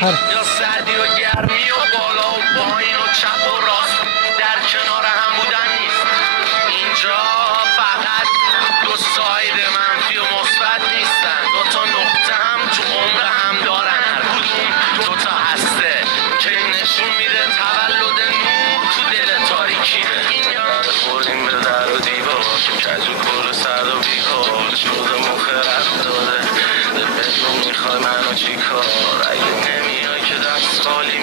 یا سردی و گرمی و بالا و پایین و چپ و راست در کنار هم بودن نیست. اینجا فقط دو ساید منفی و مثبت نیستن، دو تا نقطه هم تو عمر هم دارن. هر کدوم دو تا هسته که نشون میده تولد نور تو دل تاریکیه. این یاد خوردیم به در و دیوار، کج و کل سرد و بیکار شده مخرد داده. بگو میخوای منو چی کار، اگه نمیای که دست خالی